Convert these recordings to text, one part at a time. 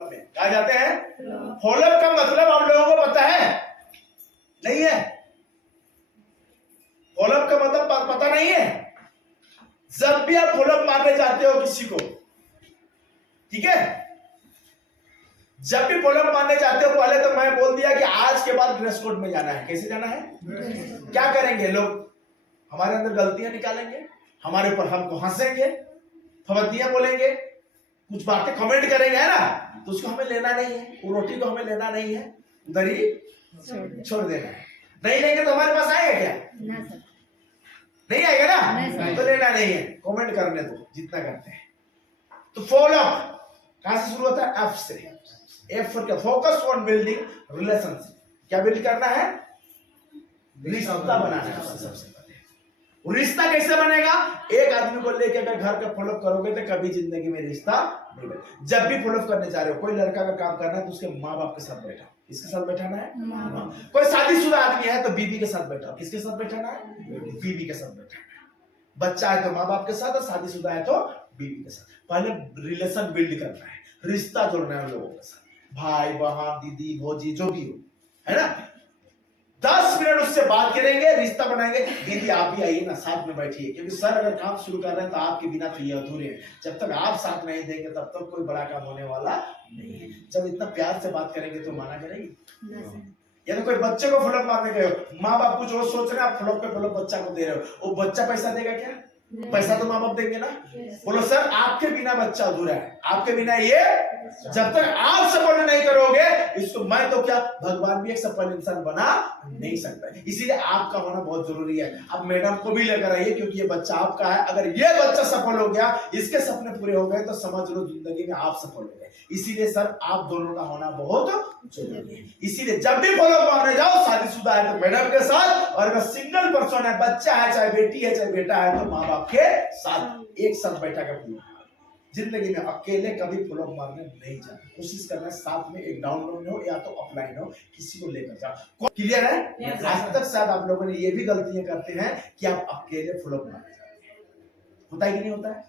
कहा जाते हैं। फॉलोअप का मतलब आप लोगों को पता है नहीं है? फॉलोअप का मतलब पता नहीं है? जब भी आप फॉलोअप मारने जाते हो किसी को, ठीक है, जब भी फॉलोअप मारने जाते हो, पहले तो मैं बोल दिया कि आज के बाद ड्रेस कोड में जाना है। कैसे जाना है? क्या करेंगे लोग? हमारे अंदर गलतियां निकालेंगे, हमारे ऊपर हमको हंसेंगे, फबतियां बोलेंगे, कुछ बातें कमेंट करेंगे, है ना? तो उसको हमें लेना नहीं है, वो रोटी को हमें लेना नहीं है, उधर ही छोड़ देना है। नहीं लेंगे तो हमारे पास आएगा क्या? नहीं आएगा ना? तो लेना नहीं है, कमेंट करने दो जितना करते हैं। तो फॉलोअप कहां से शुरू होता है? एफ से। एफ फॉर क्या? Focus on building relationship. क्या बिल्ड करना है? रिश्ता बनाना है सबसे पहले। रिश्ता कैसे बनेगा? एक आदमी को लेकर अगर घर का फॉलोअप करोगे तो कभी जिंदगी में रिश्ता नहीं बनेगा। जब भी फॉलोअप करने जा रहे हो, कोई लड़का का काम करना है तो उसके माँ बाप के साथ बैठा, किसके साथ बैठाना है? कोई शादीशुदा आदमी है तो बीवी के साथ बैठा, किसके साथ बैठाना है? बीवी के साथ बैठाना है। बच्चा है तो माँ बाप के साथ, और शादीशुदा है तो बीवी के साथ। पहले रिलेशन बिल्ड करना है, रिश्ता जोड़ना है लोगों के साथ, भाई बहन दीदी भौजी जो भी हो, है ना? 10 मिनट उससे बात करेंगे, रिश्ता बनाएंगे। दीदी आप भी आइए ना, साथ में बैठिए, क्योंकि सर अगर काम शुरू कर रहे हैं तो आपके बिना तो ये अधूरे हैं। जब तक आप साथ नहीं देंगे तब तक कोई बड़ा काम होने वाला नहीं है। जब इतना प्यार से बात करेंगे तो माना करेगी। या तो कोई बच्चे को फॉलोअप मारने गए हो, माँ बाप कुछ और सोच रहे हैं, आप फॉलोअप पे फॉलोअप बच्चा को दे रहे हो, वो बच्चा पैसा देगा क्या? पैसा तो माँ बाप देंगे ना। बोलो सर आपके बिना बच्चा अधूरा है, आपके बिना ये, जब तक आप सपोर्ट नहीं करोगे इसको, मैं तो क्या भगवान भी एक सफल इंसान बना नहीं सकता। इसीलिए आपका होना बहुत जरूरी है। अब मैडम को भी लेकर आइए, क्योंकि ये बच्चा आपका है। अगर ये बच्चा सफल हो गया, इसके सपने पूरे हो गए, तो समझ लो जिंदगी में आप सफल हो गए। इसीलिए सर आप दोनों का होना बहुत जरूरी है। इसीलिए जब भी फॉलोअप मारने जाओ, शादीशुदा है तो मैडम के साथ, और अगर सिंगल पर्सन है, बच्चा है, चाहे बेटी है चाहे बेटा है, तो माँ बाप के साथ एक साथ बैठा कर। जिंदगी में अकेले कभी फॉलोअप मारने नहीं जाना, कोशिश करना है साथ में, एक डाउनलोड हो या तो ऑफलाइन हो, किसी को लेकर जाओ। क्लियर है? आज तक शायद आप लोगों ने ये भी गलतियां करते हैं कि आप अकेले फॉलोअप मारने जाते हैं। होता है कि नहीं होता है?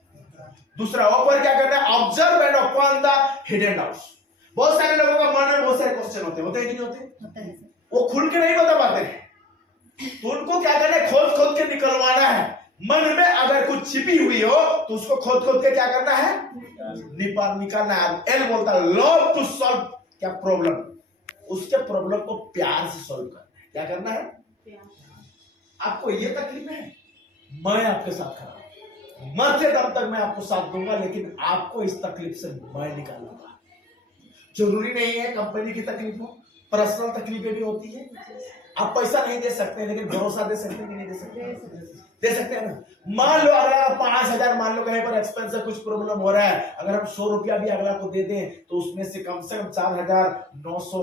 दूसरा ऊपर क्या करना है? Observe and upon the hidden doubts. बहुत सारे लोगों का मन में बहुत सारे क्वेश्चन होते हैं कि नहीं होते? वो खुल के नहीं बता पाते हैं, तो उनको क्या करना है? खोद खोद के निकलवाना है। मन में अगर कुछ छिपी हुई हो तो उसको खोद खोद के क्या करना है? निकालना है। एल बोलता है लव टू सॉल्व क्या प्रॉब्लम, उसके प्रॉब्लम को प्यार से सॉल्व करना है। क्या करना है? आपको ये तकलीफ है, मैं आपके साथ खड़ा हूं, मरते दम तक मैं आपको साथ दूंगा, लेकिन आपको इस तकलीफ से मैं निकालूंगा। जरूरी नहीं है कंपनी की तकलीफ हो, पर्सनल तकलीफें भी होती है। आप पैसा नहीं दे सकते, लेकिन भरोसा दे सकते हैं कि नहीं दे सकते? दे सकते हैं ना। मान लो अगर 5,000 मान लो कहीं पर एक्सपेंस से कुछ प्रॉब्लम हो रहा है, अगर हम 100 रुपया भी अगला को दे दें तो उसमें से कम 4,900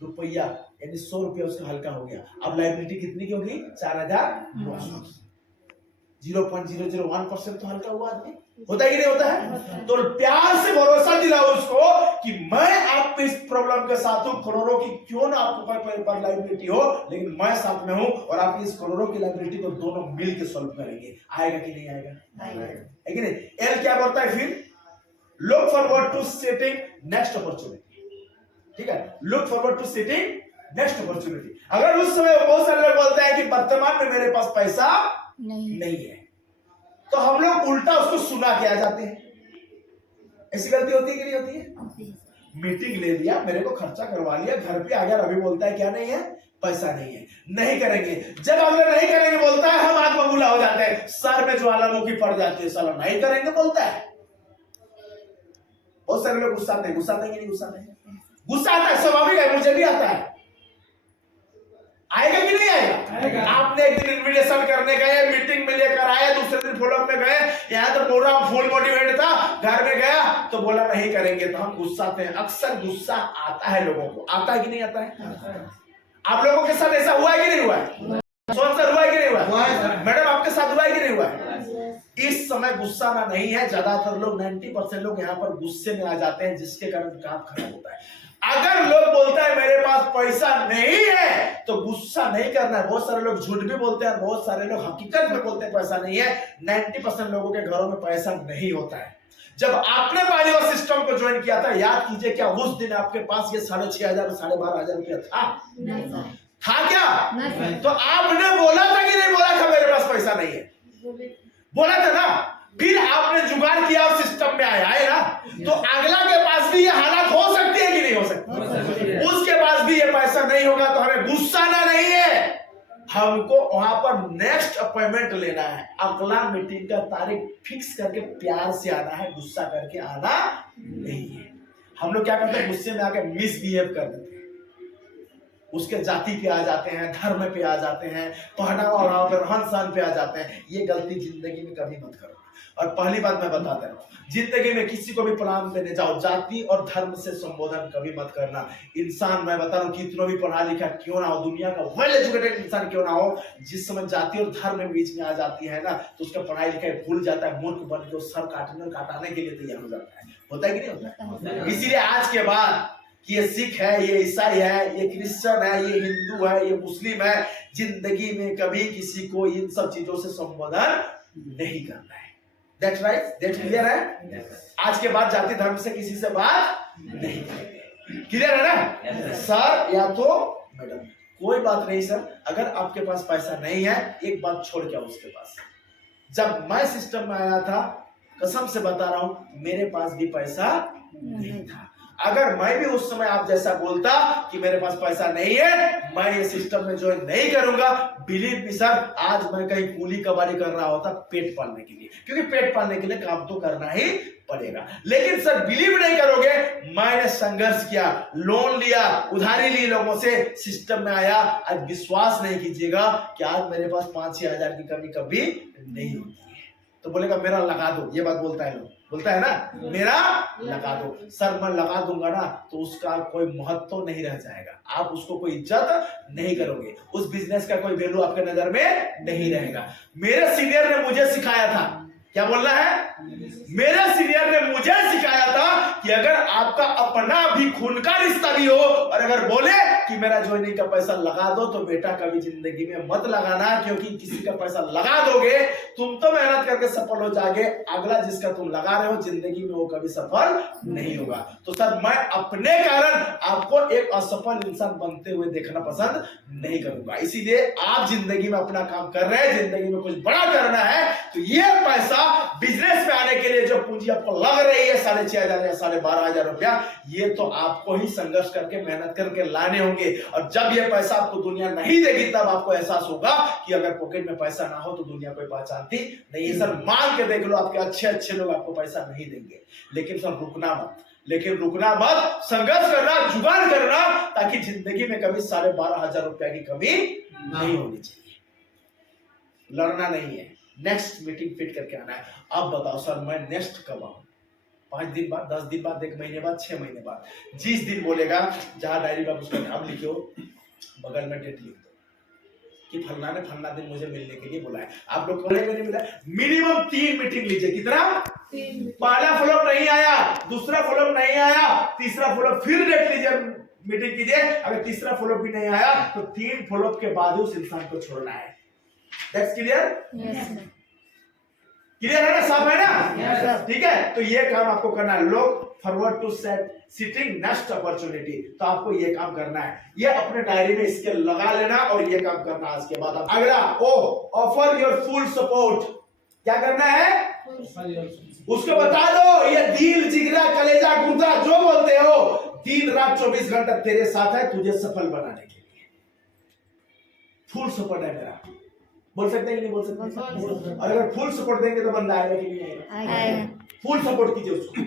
रुपया, यानी 100 रुपया उसका हल्का हो गया। अब लाइबिलिटी कितनी की होगी? 4,900। 0.001% तो हल्का हुआ आदमी। होता है कि नहीं होता है? तो प्यार से भरोसा दिलाओ उसको कि मैं आप इस प्रॉब्लम के साथ हूं, करोड़ों की क्यों ना आपको पर लाइबिलिटी हो, लेकिन मैं साथ में हूं, और आप इस करोड़ों की लाइबिलिटी को दोनों मिल के सॉल्व करेंगे। आएगा कि नहीं आएगा? है कि नहीं? एल क्या बोलता है फिर? Look forward to setting next opportunity. ठीक है, look forward to setting next opportunity. अगर उस समय बहुत सारे लोग बोलते हैं कि वर्तमान में मेरे पास पैसा नहीं है, तो हम लोग उल्टा उसको सुना के आ जाते हैं। ऐसी गलती होती है कि नहीं होती है? मीटिंग ले लिया, मेरे को खर्चा करवा लिया, घर पे आ गया, अभी बोलता है क्या नहीं है? पैसा नहीं है, नहीं करेंगे। जब अगले नहीं करेंगे बोलता है, हम आग बबूला हो जाते हैं, सर में ज्वालामुखी पड़ जाती है, साला नहीं करेंगे बोलता है। बहुत सारे लोग गुस्सा नहीं, गुस्सा नहीं, गुस्सा नहीं, गुस्सा आता है, स्वाभाविक है, मुझे भी आता है। आएगा कि नहीं आएगा? आपने एक दिन इन्विटेशन करने गए, मीटिंग में लेकर आए, दूसरे दिन फॉलोअप में गए, यहाँ तो पूरा फुल मोटिवेट था, घर में गया तो बोला नहीं करेंगे, तो हम गुस्सा थे। अक्सर गुस्सा आता है लोगों को, आता है कि नहीं आता है? आप लोगों के साथ ऐसा हुआ है कि नहीं हुआ है? सर हुआ है कि नहीं हुआ है? मैडम आपके साथ हुआ है कि नहीं हुआ है? इस समय गुस्सा ना नहीं है, ज्यादातर लोग 90% लोग यहाँ पर गुस्से में आ जाते हैं, जिसके कारण काम खराब होता है। अगर लोग बोलता है मेरे पास पैसा नहीं है तो गुस्सा नहीं करना है। बहुत सारे लोग झूठ भी बोलते हैं, बहुत सारे लोग हकीकत में बोलते हैं पैसा नहीं है। 90% लोगों के घरों में पैसा नहीं होता है। जब आपने पहले वो सिस्टम को ज्वाइन किया था, याद कीजिए, क्या उस दिन आपके पास ये 6,500 12,500 रुपया था? था क्या? तो आपने बोला था कि नहीं बोला था मेरे पास पैसा नहीं है? बोला था ना। फिर आपने जुगाड़ किया और सिस्टम में आया है ना, तो अगला के पास भी ये हालात हो सकती है कि नहीं हो सकती? उसके पास भी ये पैसा नहीं होगा तो हमें गुस्सा आना नहीं है, हमको वहां पर नेक्स्ट अपॉइंटमेंट लेना है। अगला मीटिंग का तारीख फिक्स करके प्यार से आना है, गुस्सा करके आना नहीं है। हम लोग क्या करते हैं, गुस्से में आके मिसबिहेव कर देते हैं, उसके जाति पे आ जाते हैं, धर्म पे आ जाते हैं, पहनावा ओढ़ावा पे, रहन सहन पे आ जाते हैं। ये गलती जिंदगी में कभी मत करो। और पहली बात मैं बता दे रहा हूं, जिंदगी में किसी को भी प्रणाम देने जाओ, जाति और धर्म से संबोधन कभी मत करना। इंसान, मैं बता रहा हूं, कितना भी पढ़ा लिखा क्यों ना हो, दुनिया का वेल एजुकेटेड इंसान क्यों ना हो, जिस समय जाति और धर्म बीच में आ जाती है ना, तो उसका पढ़ाई लिखाई भूल जाता है, मूर्ख बन के सर काटने और काटाने के लिए तैयार हो जाता है। होता है कि नहीं होता है? इसीलिए आज के बाद कि ये सिख है, ये ईसाई है, ये क्रिश्चियन है, ये हिंदू है, ये मुस्लिम है, जिंदगी में कभी किसी को इन सब चीजों से संबोधन नहीं करना है। That's right? That's clear है? आज के बाद जाति धर्म से किसी से बात नहीं करेंगे। क्लियर है ना? सर या तो मैडम, कोई बात नहीं सर, अगर आपके पास पैसा नहीं है, एक बात छोड़ के आओ उसके पास। जब मैं सिस्टम में आया था, कसम से बता रहा हूं, मेरे पास भी पैसा नहीं था। अगर मैं भी उस समय आप जैसा बोलता कि मेरे पास पैसा नहीं है, मैं ये सिस्टम में ज्वाइन नहीं करूंगा, बिलीव मी सर, आज मैं कहीं कूली कबाड़ी कर रहा होता पेट पालने के लिए, क्योंकि पेट पालने के लिए काम तो करना ही पड़ेगा। लेकिन सर बिलीव नहीं करोगे, मैंने संघर्ष किया, लोन लिया, उधारी ली लोगों से, सिस्टम में आया। आज विश्वास नहीं कीजिएगा कि आज मेरे पास 5-6 हजार की कमी कभी नहीं होती है। तो बोलेगा मेरा लगा दो, ये बात बोलता है लोग, बोलता है ना, मेरा लगा दो। सर मैं लगा दूंगा ना तो उसका कोई महत्व तो नहीं रह जाएगा, आप उसको कोई इज्जत नहीं करोगे, उस बिजनेस का कोई वैल्यू आपके नजर में नहीं रहेगा। मेरे सीनियर ने मुझे सिखाया था, क्या बोलना है, मेरे सीनियर ने मुझे सिखाया था कि अगर आपका अपना भी खून का रिश्ता भी हो और अगर बोले कि मेरा ज्वाइनिंग का पैसा लगा दो, तो बेटा कभी जिंदगी में मत लगाना, क्योंकि किसी का पैसा लगा दोगे, तुम तो मेहनत करके सफल हो जाओगे, अगला जिसका तुम लगा रहे हो जिंदगी में वो कभी सफल नहीं होगा। तो सर मैं अपने कारण आपको एक असफल इंसान बनते हुए देखना पसंद नहीं करूंगा। इसीलिए आप जिंदगी में अपना काम कर रहे हैं, जिंदगी में कुछ बड़ा करना है, तो ये पैसा बिजनेस में आने के लिए जो पूंजी आपको लग रही है 6,500 या 12,500 रुपया, ये तो आपको ही संघर्ष करके मेहनत करके लाने होंगे। और जब ये पैसा आपको दुनिया नहीं देगी, तब आपको एहसास होगा कि अगर पॉकेट में पैसा ना हो तो दुनिया कोई पहचानती नहीं है। सर मान के देख लो, आपके अच्छे लोग आपको पैसा नहीं देंगे, लेकिन सर रुकना मत, संघर्ष करना, जुगाड़ करना, ताकि जिंदगी में कभी 12,500 रुपया की कमी नहीं होनी चाहिए। लड़ना नहीं है, नेक्स्ट मीटिंग फिट करके आना है। अब बताओ सर मैं नेक्स्ट कब आऊं? 5 दिन बाद, 10 दिन बाद, 1 महीने बाद, 6 महीने बाद, जिस दिन बोलेगा, जहां डायरी में उसका नाम लिखो, बगल में डेट लिख दो कि फलना ने फलना दिन मुझे मिलने के लिए बुलाया। आप लोग को नहीं मिला, मिनिमम 3 मीटिंग लीजिए। कितना? पहला फॉलोअप नहीं आया, दूसरा फॉलोअप नहीं आया, तीसरा फॉलोअप, फिर डेट लीजिए, मीटिंग कीजिए। अगर तीसरा फॉलोअप भी नहीं आया तो 3 फॉलोअप के बाद उस इंसान को छोड़ना है। That's clear? Yes. क्लियर है ना, साफ है ना? ठीक है, तो ये काम आपको करना है। लोग forward to set sitting next opportunity, तो आपको ये काम करना है। ये अपने डायरी में इसके लगा लेना और ये काम करना आज के बाद। अगला, ऑफर योर फुल सपोर्ट। क्या करना है? उसको बता दो, ये दिल, जिगरा, कलेजा, गुर्दा जो बोलते हो, दिन रात 24 घंटा तेरे साथ है तुझे सफल बनाने के लिए। फुल सपोर्ट है मेरा। बोल सकते हैं कि नहीं बोल सकते? और अगर फुल सपोर्ट देंगे तो बंदा आएगा कि नहीं आएगा? फुल सपोर्ट कीजिए उसको,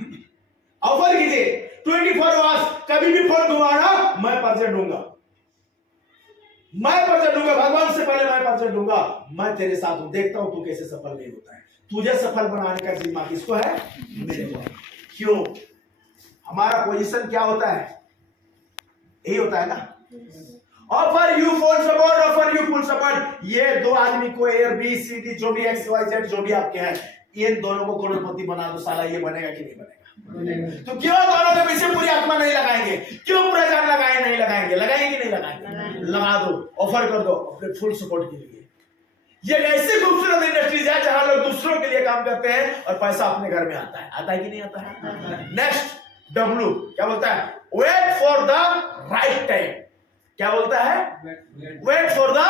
ऑफर कीजिए 24 आवर्स। कभी भी फोन घुमाना, मैं परसेंट दूंगा, भगवान से पहले मैं परसेंट दूंगा, मैं तेरे साथ हूं, देखता हूं तू कैसे सफल नहीं होता है। तुझे सफल बनाने का जिम्मा किसको है? मेरे को। क्यों? हमारा पोजीशन क्या होता है? यही होता है ना, ऑफर यू फुल सपोर्ट। ये 2 आदमी को ABCD जो भी XYZ जो भी आपके हैं, इन दोनों को करोड़पति बना दो, साला ये बनेगा कि नहीं बनेगा? तो क्यों दोनों के पीछे पूरी आत्मा नहीं लगाएंगे? क्यों पूरा जान नहीं लगाएंगे? लगाएंगे नहीं लगाएंगे? लगा दो, ऑफर कर दो अपने फुल सपोर्ट के लिए। ये ऐसी खूबसूरत इंडस्ट्रीज है जहां लोग दूसरों के लिए काम करते हैं और पैसा अपने घर में आता है कि नहीं आता है? नेक्स्ट W क्या बोलता है? Wait for the right time. क्या बोलता है? Wait for the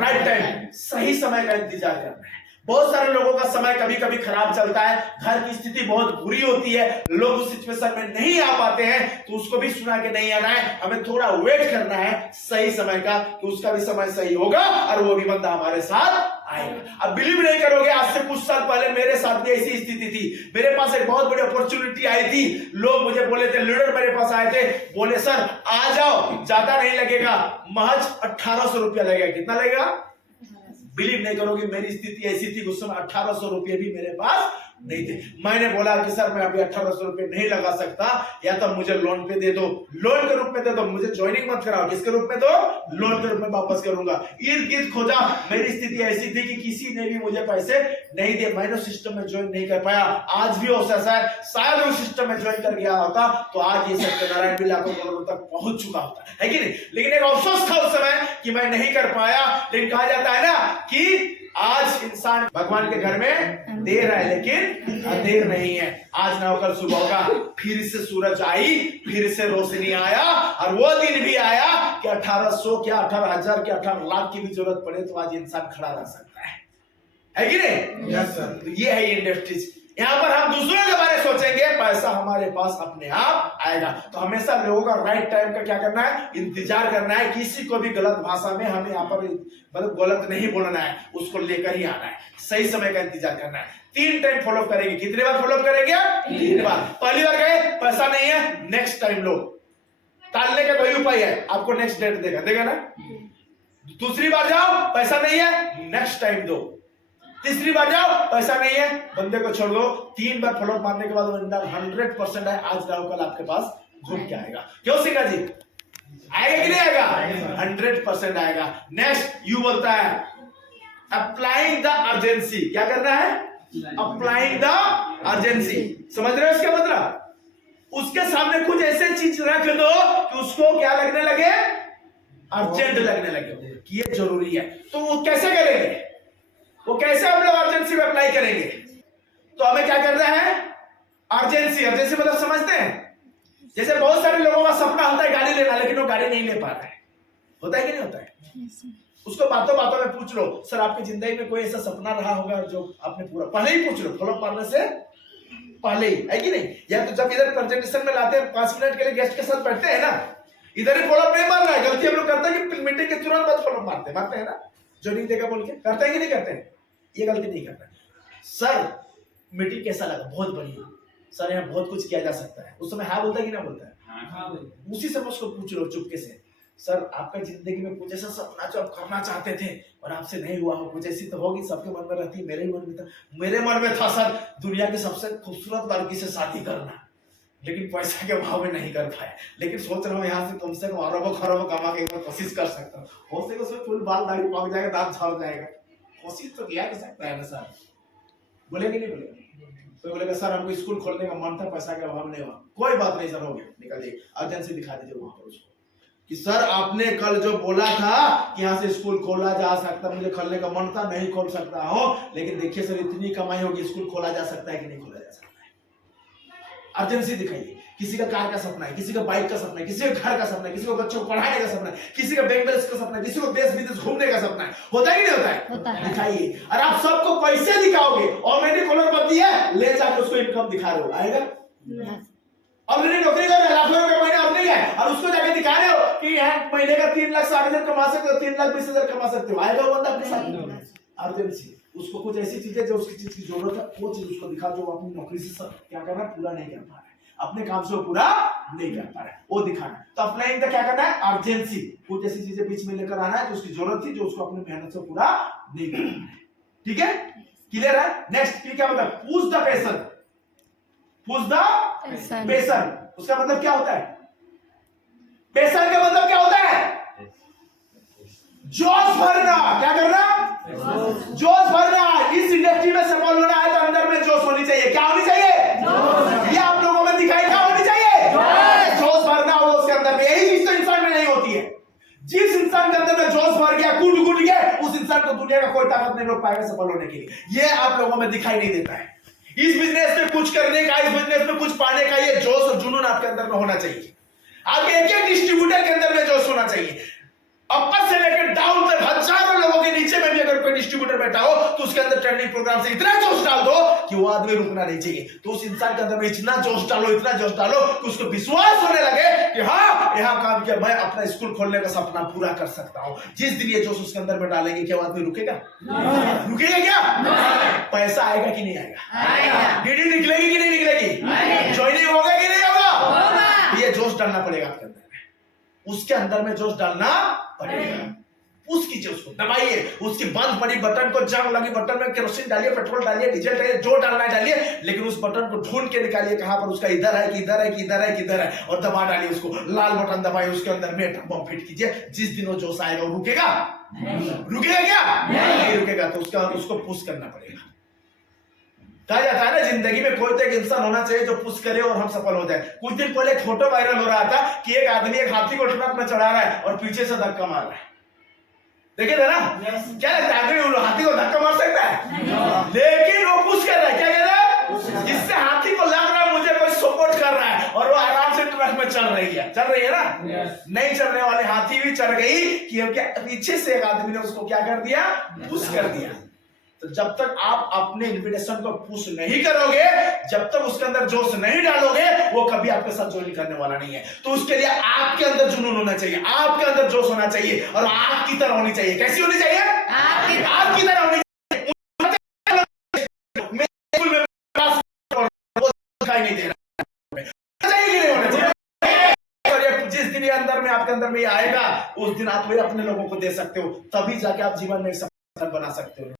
right time. सही समय का इंतजार करना है। बहुत सारे लोगों का समय कभी कभी खराब चलता है, घर की स्थिति बहुत बुरी होती है, लोग उस सिचुएशन में नहीं आ पाते हैं, तो उसको भी सुना के नहीं आना है, हमें थोड़ा वेट करना है सही समय का, कि उसका भी समय सही होगा और वो भी बंदा हमारे साथ आएगा। अब बिलीव नहीं करोगे, आज से कुछ साल पहले मेरे साथ भी ऐसी स्थिति थी। मेरे पास एक बहुत बड़ी अपॉर्चुनिटी आई थी। लोग मुझे बोले थे, लीडर मेरे पास आए थे, बोले सर आ जाओ, ज्यादा नहीं लगेगा, महज 1800 रुपया लगेगा। कितना लगेगा? बिलीव नहीं करोगे, मेरी स्थिति ऐसी थी उस समय 1800 रुपये भी मेरे पास नहीं थे। मैंने बोला कि सर मैं अभी 1800 रुपये नहीं लगा सकता, या तो मुझे लोन पे दे दो, लोन के रूप में दे दो, मुझे ज्वाइनिंग मत कराओ। किसके रूप में दो? लोन के रूप में वापस करूंगा। इर्द गिर्द खोजा, मेरी स्थिति ऐसी थी कि किसी ने भी मुझे पैसे नहीं दिए। मैंने सिस्टम में ज्वाइन नहीं कर पाया। आज भी हो सकता है, शायद वो सिस्टम में ज्वाइन कर गया होता तो आज ये सत्यनारायण भी लाखों करोड़ों तक पहुंच चुका होता है कि नहीं? लेकिन एक अफसोस था उस समय कि मैं नहीं कर पाया। लेकिन कहा जाता है ना कि आज इंसान भगवान के घर में देर है लेकिन अंधेर नहीं है। आज ना कल सुबह होगा, फिर से सूरज आई, फिर से रोशनी आया, और वो दिन भी आया कि 1800 क्या 18,000 क्या 18 लाख की भी जरूरत पड़े तो आज इंसान खड़ा रह सकता है कि नहीं? Yes sir. तो ये है इंडस्ट्रीज। यहाँ पर हम दूसरों के बारे में सोचेंगे, पैसा हमारे पास अपने आप आएगा। तो हमेशा लोगों का राइट टाइम का क्या करना है? इंतजार करना है। किसी को भी गलत भाषा में हमें यहाँ पर मतलब गलत नहीं बोलना है, उसको लेकर ही आना है। सही समय का इंतजार करना है। 3 टाइम फॉलो करेंगे। कितने बार फॉलो करेंगे? 3 बार। पहली बार गए, पैसा नहीं है, नेक्स्ट टाइम लो। टालने का कोई उपाय है? आपको नेक्स्ट डेट देगा ना। दूसरी बार जाओ, पैसा नहीं है, नेक्स्ट टाइम दो। तीसरी बार जाओ, पैसा नहीं है, बंदे को छोड़ दो। 3 बार फॉलो मारने के बाद बंदा 100% है, आज जाओ कल आपके पास घूम के आएगा। क्यों सिंगा जी? आएगा कि नहीं आएगा? 100% आएगा। नेक्स्ट यू बोलता है अप्लाइंग द अर्जेंसी। क्या करना है? Applying the urgency. समझ रहे हो इसका मतलब? उसके सामने कुछ ऐसे चीज रख दो कि उसको क्या लगने लगे? अर्जेंट लगने लगे कि ये जरूरी है। तो वो कैसे करेंगे? वो कैसे हम लोग अर्जेंसी में अप्लाई करेंगे? तो हमें क्या करना है? अर्जेंसी। अर्जेंसी मतलब समझते हैं? जैसे बहुत सारे लोगों का सपना होता है गाड़ी लेना, लेकिन वो गाड़ी नहीं ले पा रहा है। होता है कि नहीं होता है? उसको बातों बातों में पूछ लो, सर आपकी जिंदगी में कोई ऐसा सपना रहा होगा जो आपने पूरा, पहले ही पूछ लो, फॉलो मारने से पहले ही, है कि नहीं? या तो जब इधर प्रेजेंटेशन में लाते हैं 5 मिनट के लिए गेस्ट के साथ बैठते हैं ना, इधर ही फॉलो नहीं मारना है। गलती हम लोग करते हैं कि मीटिंग के तुरंत बाद फॉलो मारते हैं ना, ज्वाइनिंग देगा बोल के। करते हैं कि नहीं करते हैं? ये गलती नहीं करता। सर मीटिंग कैसा लगा? बहुत बढ़िया सर, यहाँ बहुत कुछ किया जा सकता है। उस समय हाँ बोलता है कि ना बोलता है? उसी समय उसको पूछ लो चुपके से, सर आपका जिंदगी में कुछ ऐसा सपना जो आप करना चाहते थे और आपसे नहीं हुआ हो, कुछ ऐसी तो होगी, सबके मन में रहती है, मेरे मन में था। मेरे मन में था सर दुनिया की सबसे खूबसूरत लड़की से शादी करना, लेकिन पैसा के अभाव में नहीं कर पाया। लेकिन सोच रहा हूँ यहाँ से कम से कम अरबों खरबों कमा के एक बार कोशिश कर सकता हूँ। हो सके उसमें फुल बाल दाढ़ी पक जाएगा, दांत झड़ जाएगा। कोशिश तो किया जा सकता है ना सर? बोलेंगे नहीं बोलेंगे? तो बोलेगा सर हमको स्कूल खोलने का मन था, पैसा के अभाव नहीं हुआ। कोई बात नहीं सर, हो गया, निकल जाइए। अर्जेंसी दिखा दीजिए वहां पर उसको कि सर आपने कल जो बोला था कि यहाँ से स्कूल खोला जा सकता, मुझे खोलने का मन था, नहीं खोल सकता हूँ, लेकिन देखिए सर इतनी कमाई होगी, स्कूल खोला जा सकता है कि नहीं खोला जा सकता है? अर्जेंसी दिखाइए। किसी का कार का सपना है, किसी का बाइक का सपना है, किसी का घर का सपना है, किसी को बच्चों को पढ़ाने का सपना है, किसी का बैंक बैलेंस का सपना है, किसी को देश विदेश घूमने का सपना है। होता है कि नहीं होता है? दिखाइए। और आप सबको पैसे दिखाओगे, ऑलरेडी खोलर पति है, ले जाकर उसको इनकम दिखा रहे हो, आएगा? ऑलरेडी नौकरी कर रहे हैं, लाखों रुपए महीने अर्निंग है, और उसको जाके दिखा रहे हो कि यहाँ महीने का 3,60,000 कमा सकते हो, 3,20,000 कमा सकते हो, आएगा बंदा आपके साथ? अर्जेंसी। उसको कुछ ऐसी चीजें जो उसकी चीज की जरूरत है, वो चीज उसको दिखा, जो अपनी नौकरी से क्या करना, पूरा नहीं कर पा रहा है, अपने काम से वो पूरा नहीं कर पा रहा है, वो दिखाना। तो अप्लाइंग का क्या करना है? अर्जेंसी। कुछ ऐसी चीजें बीच में लेकर आना है जो उसकी जरूरत थी, जो उसको अपनी मेहनत से पूरा नहीं कर पा रहा है। ठीक है, क्लियर है? नेक्स्ट क्या मतलब? पूछ द पेशेंट। पूछ द पेशेंट, उसका मतलब क्या होता है? पेशेंट का मतलब क्या होता है? जोश भरना। क्या करना? जोश भरना। इस इंडस्ट्री में सफल होना है तो अंदर में जोश होनी चाहिए। क्या होनी चाहिए? ये आप लोगों में जिस इंसान के अंदर में जोश भर गया, कूट गया, उस इंसान को दुनिया का कोई ताकत नहीं रोक पाएगा सफल होने के लिए। ये आप लोगों में दिखाई नहीं देता है। इस बिजनेस में कुछ करने का, इस बिजनेस में कुछ पाने का ये जोश और जुनून आपके अंदर में होना चाहिए। आपके एक एक डिस्ट्रीब्यूटर के अंदर में जोश होना चाहिए। अपर से लेकर डाउन तक हजारों लोगों के नीचे में भी अगर कोई डिस्ट्रीब्यूटर बैठा हो तो उसके अंदर ट्रेनिंग प्रोग्राम से इतना जोश डाल दो कि वो आदमी रुकना नहीं चाहिए। तो उस इंसान के अंदर में इतना जोश डालो, इतना जोश डालो कि उसको विश्वास होने लगे कि हाँ, यहाँ काम किया, मैं अपना स्कूल खोलने का सपना पूरा कर सकता हूँ। जिस दिन ये जोश उसके अंदर में डालेंगे, क्या वो आदमी रुकेगा? रुकेगा क्या? पैसा आएगा कि नहीं आएगा? डीडी निकलेगी कि नहीं निकलेगी? ज्वाइनिंग होगा कि नहीं होगा? ये जोश डालना पड़ेगा आपके अंदर, उसके अंदर में जोश डालना पड़ेगा। पुश कीजिए उसको, दबाइए उसकी बंद पड़ी बटन को, जंग लगी बटन में केरोसिन डालिए, पेट्रोल डालिए, डीजल डालिए, जो डालना है डालिए, लेकिन उस बटन को ढूंढ के निकालिए कहां पर उसका, इधर है कि इधर है कि इधर है कि इधर है, और दबा डालिए उसको। लाल बटन दबाइए, उसके अंदर में बम फिट कीजिए। जिस दिन वो जोश आएगा, वो रुकेगा? रुकेगा क्या? नहीं रुकेगा। तो उसको पुश करना पड़ेगा। कहा जाता है ना, जिंदगी में कोई तो एक इंसान होना चाहिए जो पुश करे और हम सफल हो जाए। कुछ दिन पहले एक फोटो वायरल हो रहा था कि एक आदमी एक हाथी को ट्रक में चढ़ा रहा है और पीछे से धक्का मार रहा है। देखे थे ना? क्या लगता है, आदमी हाथी को धक्का मार सकता है? लेकिन वो पुश कर रहा है। क्या कह रहा है? जिससे हाथी को लग रहा है मुझे कोई सपोर्ट कर रहा है, और वो आराम से ट्रक में चल रही है ना? नहीं चलने वाले हाथी भी चढ़ गई कि पीछे से एक आदमी ने उसको क्या कर दिया? पुश कर दिया। तो जब तक आप अपने इन्विटेशन को पुश नहीं करोगे, जब तक उसके अंदर जोश नहीं डालोगे, वो कभी आपके साथ ज्वाइन करने वाला नहीं है। तो उसके लिए आपके अंदर जुनून होना चाहिए, आपके अंदर जोश होना चाहिए, और आपकी तरह होनी चाहिए। कैसी होनी चाहिए? आपकी तरह होनी चाहिए। दिखाई नहीं दे रहा चाहिए। जिस दिन अंदर में आपके अंदर में आएगा, उस दिन आप अपने लोगों को दे सकते हो, तभी जाके आप जीवन में सफल बना सकते हो।